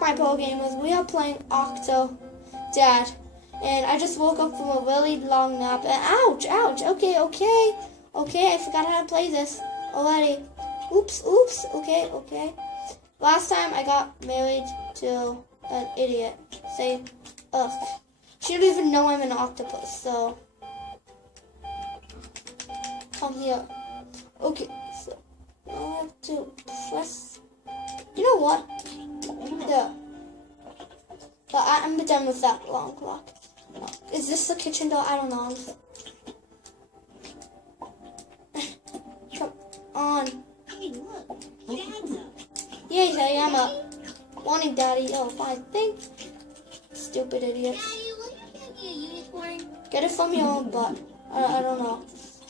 My pro gamers, we are playing Octodad, and I just woke up from a really long nap. And ouch! Okay, I forgot how to play this already. Oops. Okay. Last time I got married to an idiot. Say, ugh. She don't even know I'm an octopus. So come here. Okay. So I have to press. You know what? Yeah. But I'm done with that alarm clock. Is this the kitchen door? I don't know. Come on. Hey, look. Dad's up. Yes, I am up. Morning, Daddy. Oh, fine. Thanks. Stupid idiot. Daddy, will you give me a unicorn? Get it from your own butt. I don't know.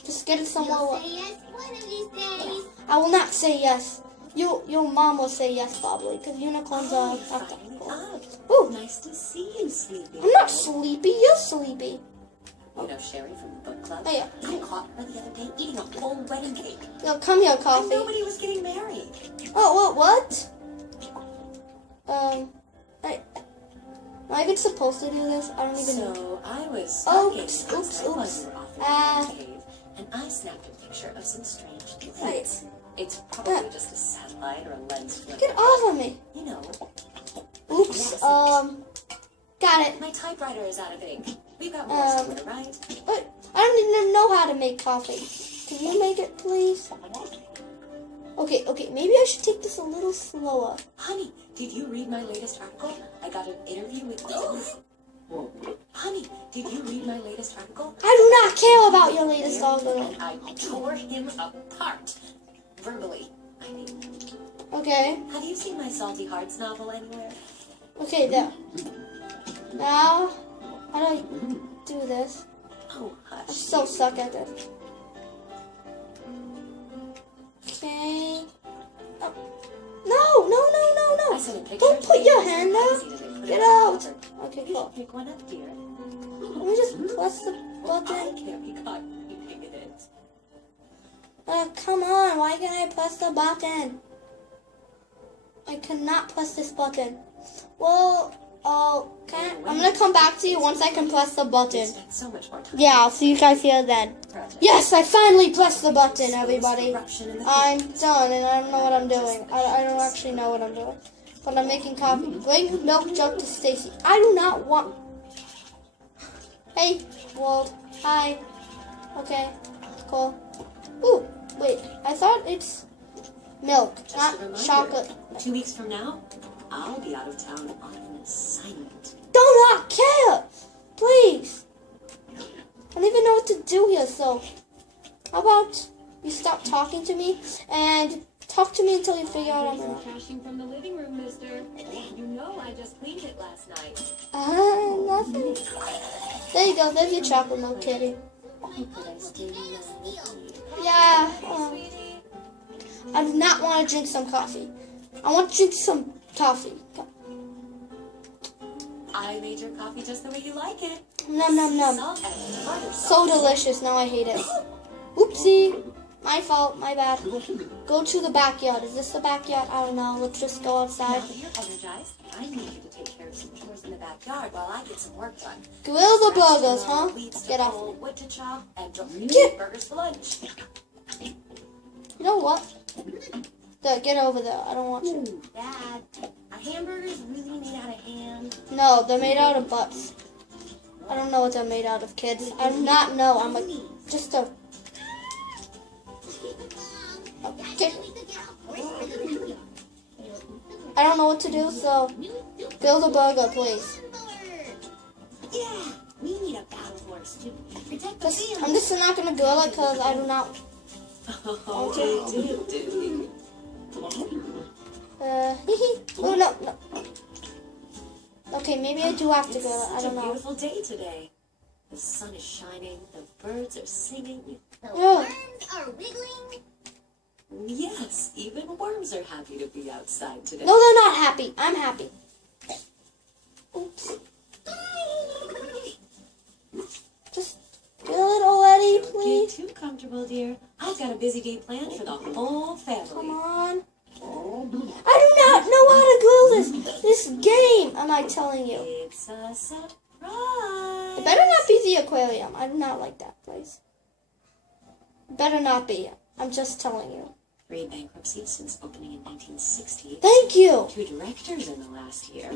Just get it somewhere. You'll say yes one of these days. I will not say yes. Your mom will say yes, probably, because unicorns are not that cool. Ooh, Nice to see you, Sleepy. I'm not sleepy. You're sleepy. You know Sherry from the book club? Oh, yeah. I caught her the other day eating a whole wedding cake. Yo, come here, And Coffee. nobody was getting married. Oh, what? Am I even supposed to do this? I don't even know. So I was Oops. while you were off in the cave, and I snapped a picture of some strange lights. It's probably just a satellite or a lens flare. Get off of me. You know. Oops, got it. My typewriter is out of ink. We've got more somewhere, right? But I don't even know how to make coffee. Can you make it, please? Okay, maybe I should take this a little slower. Honey, did you read my latest article? I got an interview with Honey, did you read my latest article? I do not care about your latest article. I tore him apart. Verbally, I mean. Okay. Have you seen my Salty Hearts novel anywhere? Okay, there. Now, how do I do this? Oh, I hush. so suck at this. Okay. Oh. I sent a No. picture Don't to put the your Amazon hand magazine out. and they put Get it on out. the cover. Okay, You cool. should pick one up, dear. Let me just press the I button. can't be caught peeping at it. Come on. Why can't I press the button? I cannot press this button. Well, I'm gonna come back to you once I can press the We button. spent so much more time. Yeah, I'll see you guys here then. Project. Yes, I finally pressed the button, There was everybody. corruption in the I'm done, and I don't know what I'm doing. I don't actually know what I'm doing. But I'm making coffee. Bring milk jug to Stacy. I do not want... Hey, world. Hi. Okay, cool. Ooh, wait. I thought it's milk, Just not a reminder, chocolate. 2 weeks from now, I'll be out of town on an assignment. Do not care! Please! I don't even know what to do here, so... How about you stop talking to me and talk to me until you figure out I'm wrong. Crashing from the living room, mister. You know I just cleaned it last night. Nothing. There you go, there's your chocolate milk, kitty. Could I stay Yeah, I do not want to drink some coffee. I want to drink some toffee. I made your coffee just the way you like it. Nom nom nom. Salt and butter So sauce. delicious, now I hate it. Oopsie. My fault, my bad. Go to the backyard. Is this the backyard? I don't know. Let's just go outside. Now that you're energized, I need you to take care of some chores in the backyard while I get some work done. Grill the burgers, Scratch huh? the weeds to Get off pull, me. wood to chop, and Get- burgers for lunch. You know what? There, get over there. I don't want you. Dad, are hamburgers really made out of ham? No, they're made out of butts. I don't know what they're made out of, kids. I do not know. I'm just a... Okay. I don't know what to do, so build a burger, please. Yeah, we need a battle horse to protect the family. I'm just not gonna grill it because I do not. Oh, do. Oh no. Okay, maybe I do have to grill it. I Such a don't know. beautiful day today. The sun is shining, the birds are singing. The Oh. worms are wiggling. Yes, even worms are happy to be outside today. No, they're not happy. I'm happy. Oops. Just grill it already, Don't please. get too comfortable, dear. I've got a busy day planned for the whole family. Come on. I do not know how to glue this game. Am I telling you? It's a surprise. It better not be the aquarium. I do not like that place. It better not be. I'm just telling you. 3 bankruptcies since opening in 1960. Thank you. 2 directors in the last year.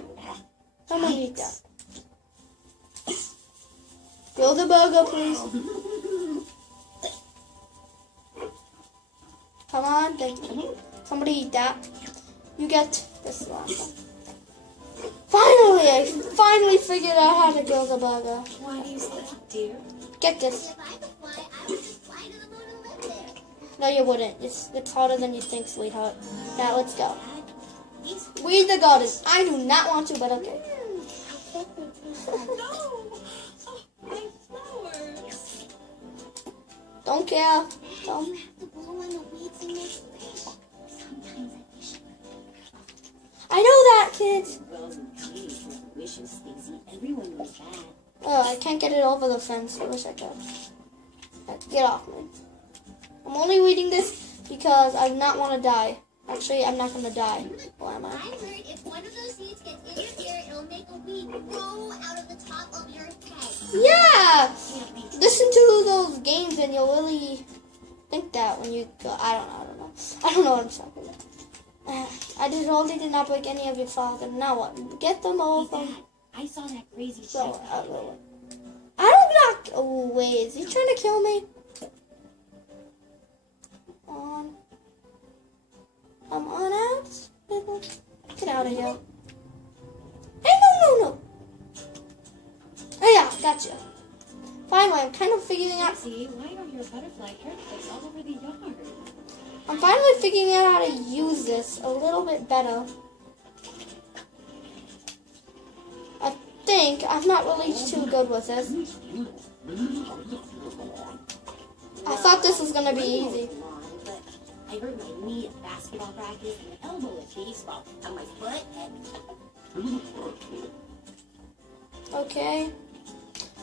I'm gonna eat that. Grill the burger, please. Come on, thank you. Somebody eat that. You get this last one. Finally, I finally figured out how to grill the burger. Why do you say that, dear? Get this. If I could fly, I would just fly to the moon and live there. No, you wouldn't. It's harder than you think, sweetheart. Now let's go. These Weed the garden. I do not want to, but okay. No! Oh, my flowers. Don't care. you Don't. have to blow on the weeds and make fish. Sometimes I wish I know that, kids. wells and trees with wishes, Stacey. Everyone knows that. Oh, I can't get it over the fence. I wish I could. Get off me. I'm only reading this because I do not want to die. Actually, I'm not going to die. Or am I I? heard if one of those seeds gets in your ear, it'll make a weed grow out of the top of your head. Yeah! Listen to those games and you'll really think that when you go. I don't know. I don't know what I'm talking about. I did not break any of your files. And now what? Get them all Hey, from... Dad, I saw that crazy shit. So, I don't not. Oh wait, is he trying to kill me? On. I'm on out. Get out of here. Hey, no. Oh yeah, gotcha. Finally, I'm kind of figuring out. See, why are your butterfly haircuts all over the yard? I'm finally figuring out how to use this a little bit better. I think I'm not really too good with this. I thought this was gonna be easy. But I hurt my knee at basketball practice and my elbow at baseball and my foot at... Okay.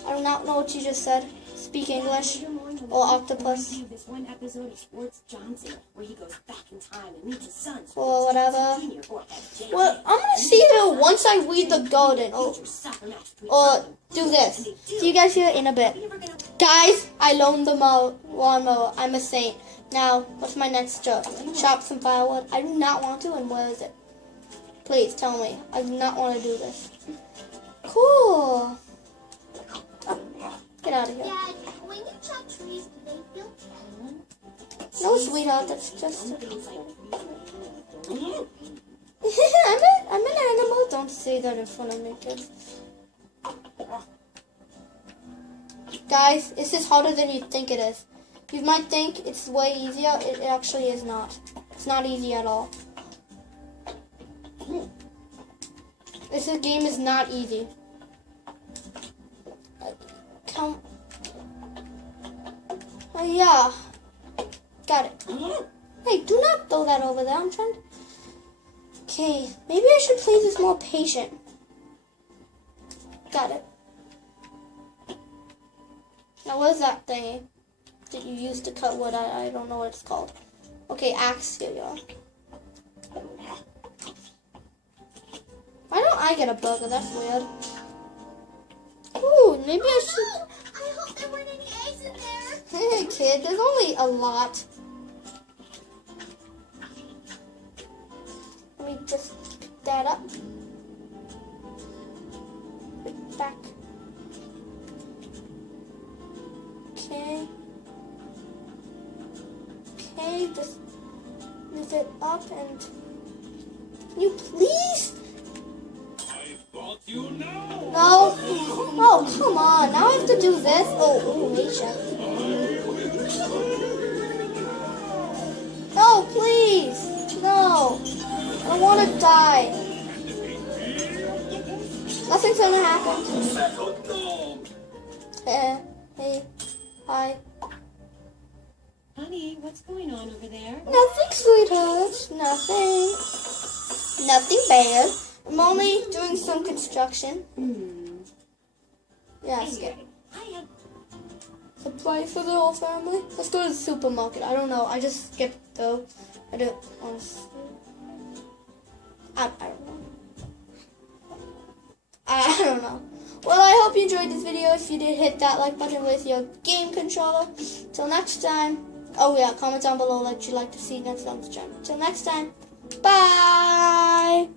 I do not know what you just said. Speak English. Or octopus. This one episode of Sports Johnson where he goes back in time and meets his son. Or whatever. Senior, or FJ. Well, I'm gonna see you once I weed the garden. Or do this. See you guys here in a bit. Guys, I loaned the lawnmower. I'm a saint. Now, what's my next job? Chop some firewood. I do not want to, and where is it? Please tell me. I do not want to do this. Cool. Get out of here. Dad, when you chop trees, do they feel pain? No, sweetheart, that's just... I'm an animal. Don't say that in front of me, kids. Guys, this is harder than you think it is. You might think it's way easier. It actually is not. It's not easy at all. This game is not easy. Come. Oh, yeah. Got it. Hey, do not throw that over there. I'm trying to... Okay, maybe I should play this more patient. Got it. Now, what is that thing that you use to cut wood? I don't know what it's called. Okay, axe. Here you are. Why don't I get a burger? That's weird. Ooh, maybe I should... I hope there weren't any eggs in there. Hey, kid, there's only a lot. Let me just pick that up. Put it back. Okay. Okay, just lift it up and... Can you please? No. Oh, come on. Now I have to do this. Oh, nature. No, please. No. I don't want to die. Nothing's gonna happen. Hey. Hi. Honey, what's going on over there? Nothing, sweetheart. Nothing. Nothing bad. I'm only doing some construction. Yeah, it's good. Apply for the whole family. Let's go to the supermarket. I don't know. I just skipped though. I don't honestly. I don't know. I don't know. Well, I hope you enjoyed this video. If you did, hit that like button with your game controller. Till next time. Oh yeah, comment down below what you'd like to see next on the channel. Till next time. Bye.